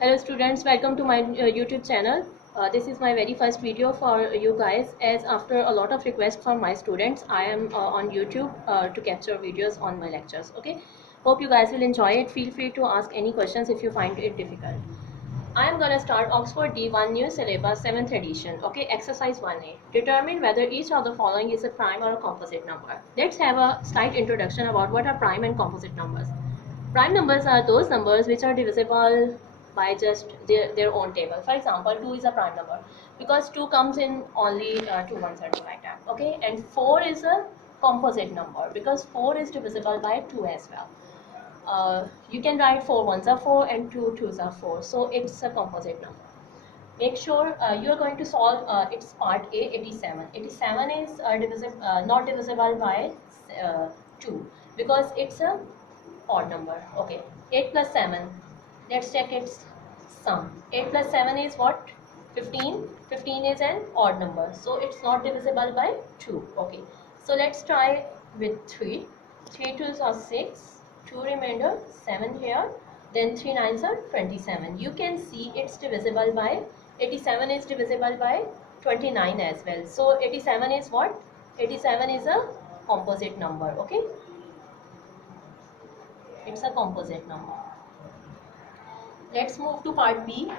Hello students, welcome to my YouTube channel. This is my very first video for you guys, as after a lot of requests from my students I am on YouTube to capture videos on my lectures. Okay, hope you guys will enjoy it. Feel free to ask any questions if you find it difficult. I am gonna start Oxford D1 new syllabus 7th edition. Okay, exercise 1A. Determine whether each of the following is a prime or a composite number. Let's have a slight introduction about what are prime and composite numbers. Prime numbers are those numbers which are divisible by just their own table. For example, 2 is a prime number because 2 comes in only 2 ones or 2 like that. Okay, and 4 is a composite number because 4 is divisible by 2 as well. You can write 4 ones are 4 and 2 twos are 4, so it's a composite number. Make sure you are going to solve its part A, 87. 87 is not divisible by 2 because it's a odd number. Okay, 8 plus 7, let's check its sum. 8 plus 7 is what? 15. 15 is an odd number, so it's not divisible by 2. Okay, so let's try with 3. 3 twos are 6, 2 remainder, 7 here, then 3 nines are 27. You can see it's divisible by 87 is divisible by 29 as well. So 87 is what? 87 is a composite number. Okay, it's a composite number. Let's move to part B.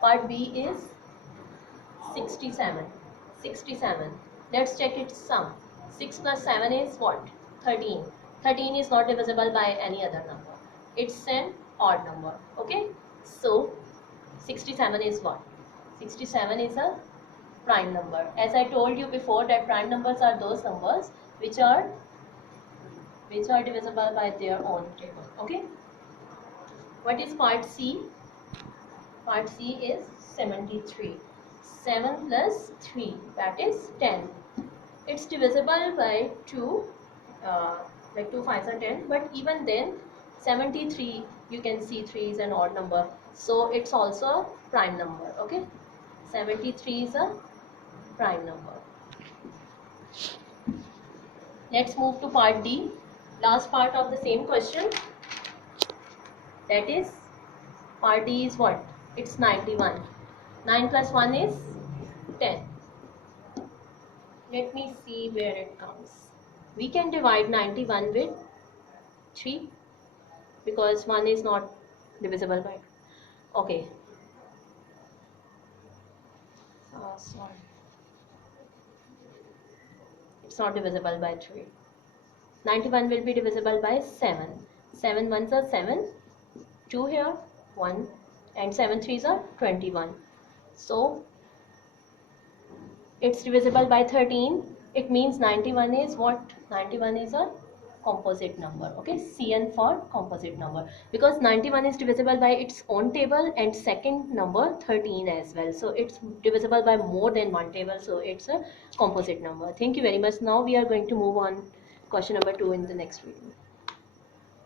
Part B is 67. 67. Let's check its sum. 6 plus 7 is what? 13. 13 is not divisible by any other number. It's an odd number. Okay, so 67 is what? 67 is a prime number. As I told you before, that prime numbers are those numbers which are divisible by their own table. Okay, what is part C? Part C is 73. 7 plus 3, that is 10. It's divisible by 2, like 2 5s are 10, but even then 73, you can see 3 is an odd number, so it's also a prime number. Okay, 73 is a prime number. Let's move to part D, last part of the same question. That is, part D is what? It's 91. 9 plus 1 is 10. Let me see where it comes. We can divide 91 with 3 because 1 is not divisible by 2. Okay. Sorry. It's not divisible by 3. 91 will be divisible by 7. 7 ones are 7. 2 here, 1, and 7 threes are 21. So it's divisible by 13. It means 91 is what? 91 is a composite number. Okay, CN for composite number, because 91 is divisible by its own table and second number 13 as well, so it's divisible by more than one table, so it's a composite number. Thank you very much. Now we are going to move on question number 2 in the next video.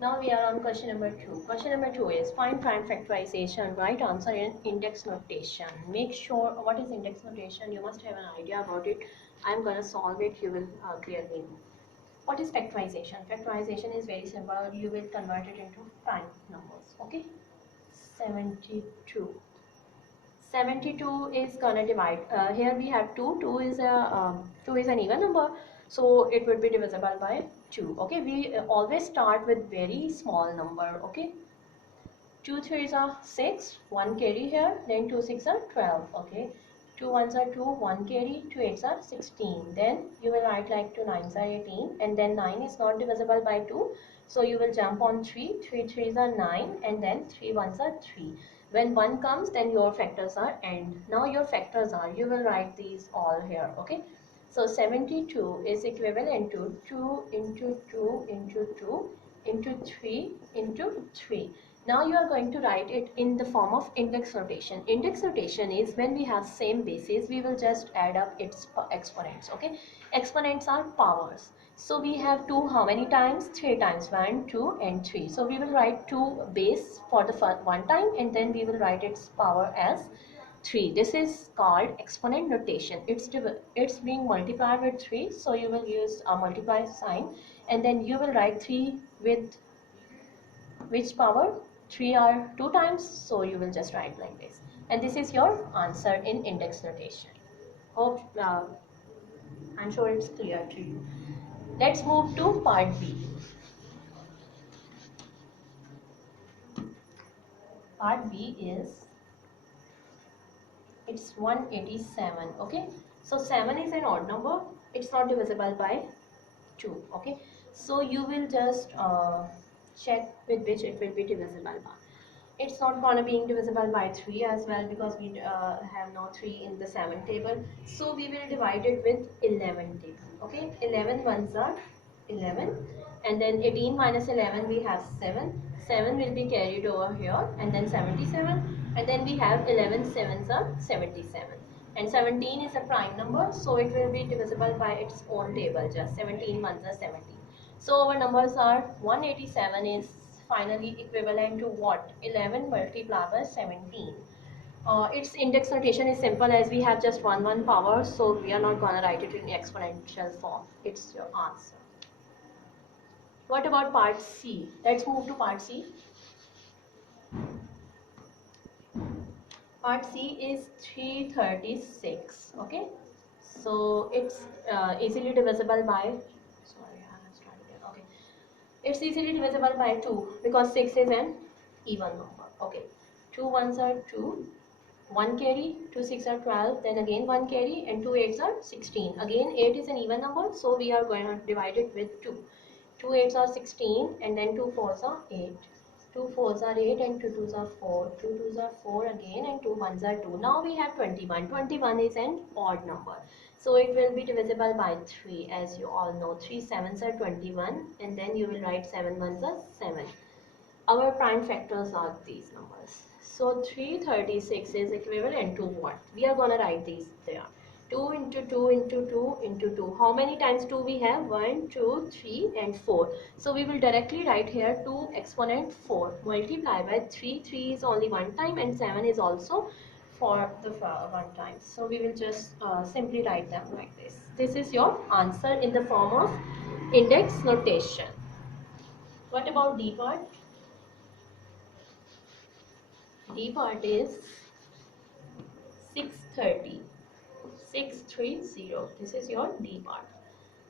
Now we are on question number 2. Question number 2 is find prime factorization. Right answer in index notation. Make sure, what is index notation? You must have an idea about it. I am going to solve it. You will clearly know. What is factorization? Factorization is very simple. You will convert it into prime numbers. Okay. 72. 72 is gonna divide. Here we have 2. 2 is an even number, so it would be divisible by 2. Okay, we always start with very small number. Okay, 2 3s are 6, 1 carry here, then 2 6 are 12. Okay, 2 1s are 2, 1 carry, 2 8s are 16. Then you will write like 2 9s are 18, and then 9 is not divisible by 2, so you will jump on 3. 3 3s are 9, and then 3 1s are 3. When 1 comes, then your factors are end. Now your factors are, you will write these all here. Okay, so 72 is equivalent to 2 into 2 into 2 into 3 into 3. Now you are going to write it in the form of index notation. Index notation is when we have same bases, we will just add up its exponents. Okay, exponents are powers. So we have 2 how many times? 3 times, 1, 2 and 3. So we will write 2 base for the first one time, and then we will write its power as 3. This is called exponent notation. It's being multiplied with 3, so you will use a multiply sign, and then you will write 3 with which power? 3 are 2 times, so you will just write like this. And this is your answer in index notation. Hope I'm sure it's clear to you. Let's move to part B. Part B is, it's 187. Okay, so 7 is an odd number, it's not divisible by 2. Okay, so you will just check with which it will be divisible by. It's not gonna being divisible by 3 as well, because we have no 3 in the 7 table, so we will divide it with 11 table. Okay, 11 ones are 11, and then 18 minus 11 we have 7. 7 will be carried over here, and then 77, and then we have 11 sevens are 77, and 17 is a prime number, so it will be divisible by its own table. Just 17 ones are 17. So our numbers are 187 is finally equivalent to what? 11 multiplied by 17. Its index notation is simple, as we have just one power, so we are not gonna write it in exponential form. It's your answer. What about part C? Let's move to part C. Part C is 336. Okay, so it's easily divisible by, sorry, I have started it. Okay, it's easily divisible by 2, because 6 is an even number. Okay, 2 ones are 2, 1 carry, 2 6 are 12, then again 1 carry, and 2 8s are 16. Again 8 is an even number, so we are going to divide it with 2. 2 8s are 16, and then 2 4s are 8. 2 4s are 8, and 2 2s are 4. 2 2s are 4 again, and 2 1s are 2. Now we have 21. 21 is an odd number, so it will be divisible by 3, as you all know. 3 7s are 21, and then you will write 7 1s are 7. Our prime factors are these numbers. So 336 is equivalent to what? We are going to write these there. 2 into 2 into 2 into 2. How many times 2 we have? 1, 2, 3 and 4. So we will directly write here 2 exponent 4 multiply by 3. 3 is only one time, and 7 is also for the one time. So we will just simply write them like this. This is your answer in the form of index notation. What about D part? D part is 630. 630. This is your D part.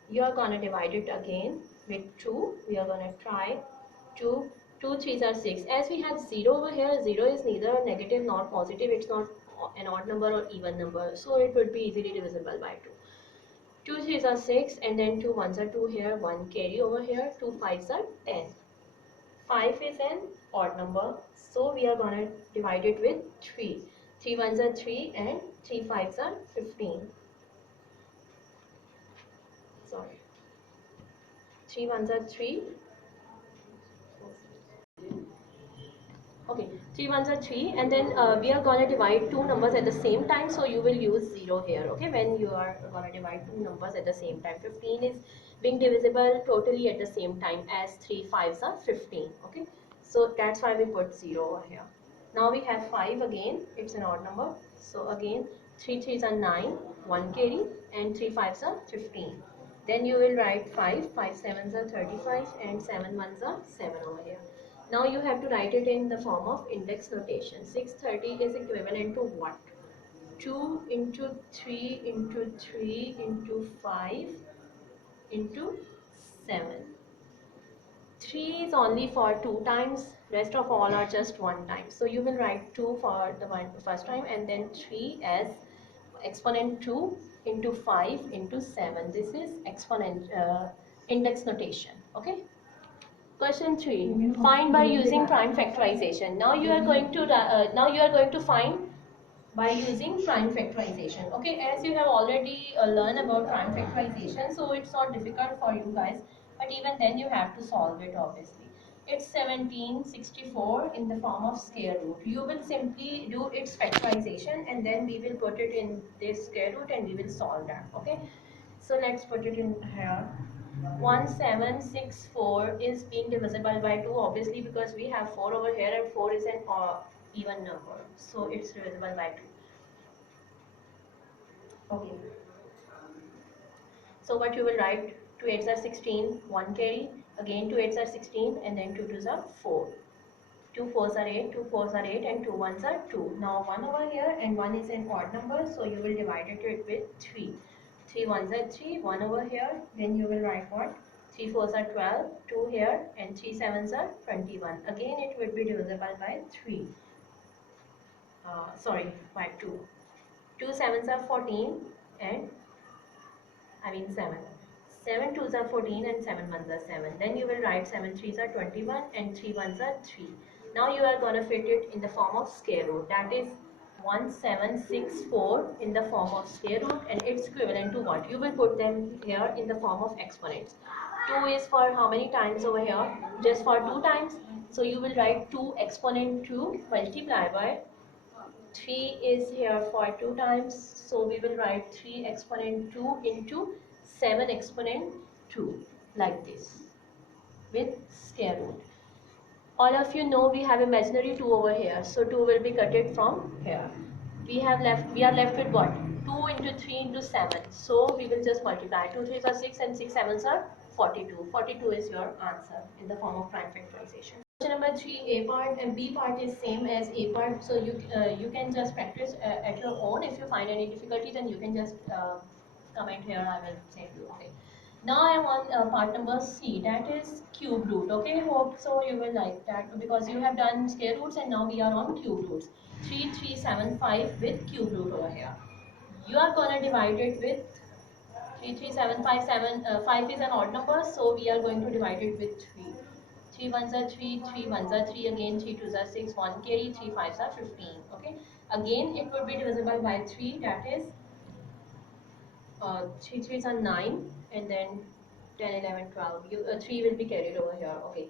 You are going to divide it again with 2. We are going to try 2. 2 3s are 6. As we have 0 over here, 0 is neither negative nor positive. It's not an odd number or even number, so it would be easily divisible by 2. 2 3s are 6, and then 2 1s are 2 here, 1 carry over here, 2 5s are 10. 5 is an odd number, so we are going to divide it with 3. 3 1s are 3, and 3 5s are 15. Sorry. 3 1s are 3. Okay, 3 1s are 3, and then we are going to divide two numbers at the same time, so you will use 0 here. Okay, when you are going to divide two numbers at the same time. 15 is being divisible totally at the same time, as 3 5s are 15. Okay, so that's why we put 0 over here. Now we have 5 again, it's an odd number, so again 3 3s are 9, 1 carry, and 3 5s are 15. Then you will write 5, 5 7s are 35, and 7 1s are 7 over here. Now you have to write it in the form of index notation. 630 is equivalent to what? 2 into 3 into 3 into 5 into 7. 3 is only for 2 times, rest of all are just 1 time. So you will write 2 for the first time, and then 3 as exponent 2 into 5 into 7. This is exponent index notation. Okay. Question 3. Find by using prime factorization. Now you are going to find by using prime factorization. Okay, as you have already learned about prime factorization, so it's not difficult for you guys, but even then you have to solve it obviously. It's 1764 in the form of square root. You will simply do its factorization, and then we will put it in this square root and we will solve that. Okay, so let's put it in here. 1764 is being divisible by 2, obviously, because we have 4 over here, and 4 is an even number, so it's divisible by 2. Okay, so what you will write? 2 8s are 16, 1 carry, again 2 8s are 16, and then 2 2s are 4. 2 fours are 8, 2 fours are 8, and 2 ones are 2. Now 1 over here, and 1 is an odd number, so you will divide it with 3. 3 ones are 3, 1 over here, then you will write what? 3 fours are 12, 2 here, and 3 sevens are 21. Again it would be divisible by 3. Sorry, by 2. 2 sevens are 14, and 7. 7 twos are 14 and 7 ones are 7. Then you will write 7 threes are 21 and 3 ones are 3. Now you are going to fit it in the form of square root. That is 1764 in the form of square root, and it's equivalent to what? You will put them here in the form of exponents. 2 is for how many times over here? Just for 2 times. So you will write 2 exponent 2 multiply by 3 is here for 2 times, so we will write 3 exponent 2 into 7 exponent 2 like this with square root. All of you know we have imaginary 2 over here, so 2 will be cutted from here. We are left with what? 2 into 3 into 7, so we will just multiply. 2 3s are 6 and 6 7s are 42. 42 is your answer in the form of prime factorization. Question number 3, A part and B part is same as A part, so you can just practice at your own. If you find any difficulty, then you can just comment here. I will save you. Okay. Now I want part number C, that is cube root. Okay, hope so you will like that because you have done square roots and now we are on cube roots. 3 3 7 5 with cube root over here. You are gonna divide it with 3 3 7 5 7. 5 is an odd number, so we are going to divide it with 3. 3 ones are 3, 3 ones are 3 again, 3 twos are 6, 1 carry, 3 fives are 15. Okay, again it would be divisible by 3, that is 3 threes are 9, and then 10 11 12. 3 will be carried over here. Okay,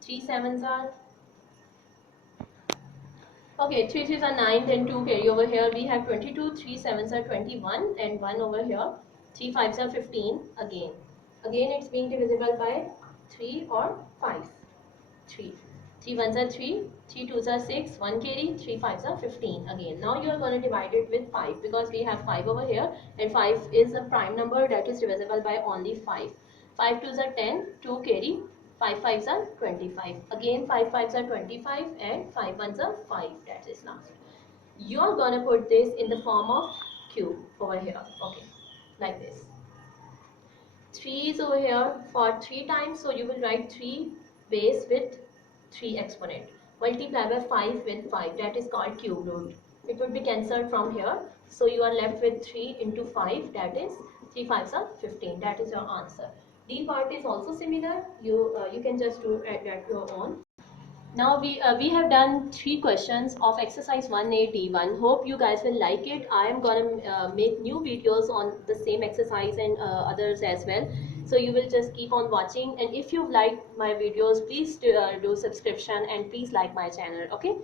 3 sevens are okay, 3 threes are 9, then 2 carry over here. We have 22, 3 sevens are 21, and 1 over here. 3 fives are 15 again. Again it's being divisible by 3 or 5. 3. 3 ones are 3, 3 twos are 6, 1 carry, 3 fives are 15 again. Now you are going to divide it with 5 because we have 5 over here, and 5 is a prime number that is divisible by only 5. 5 twos are 10, 2 carry, 5 fives are 25. Again 5 fives are 25 and 5 ones are 5, that is last. You are going to put this in the form of cube over here. Okay, like this. 3 is over here for 3 times, so you will write 3 base with 3 exponent. Multiply by 5 with 5, that is called cube root. It would be cancelled from here, so you are left with 3 into 5, that is 3 fives are 15. That is your answer. D part is also similar. You can just do it at your own. Now we have done 3 questions of exercise 1A D1. Hope you guys will like it. I am gonna make new videos on the same exercise and others as well. So you will just keep on watching, and if you like my videos, please do subscription and please like my channel. Okay.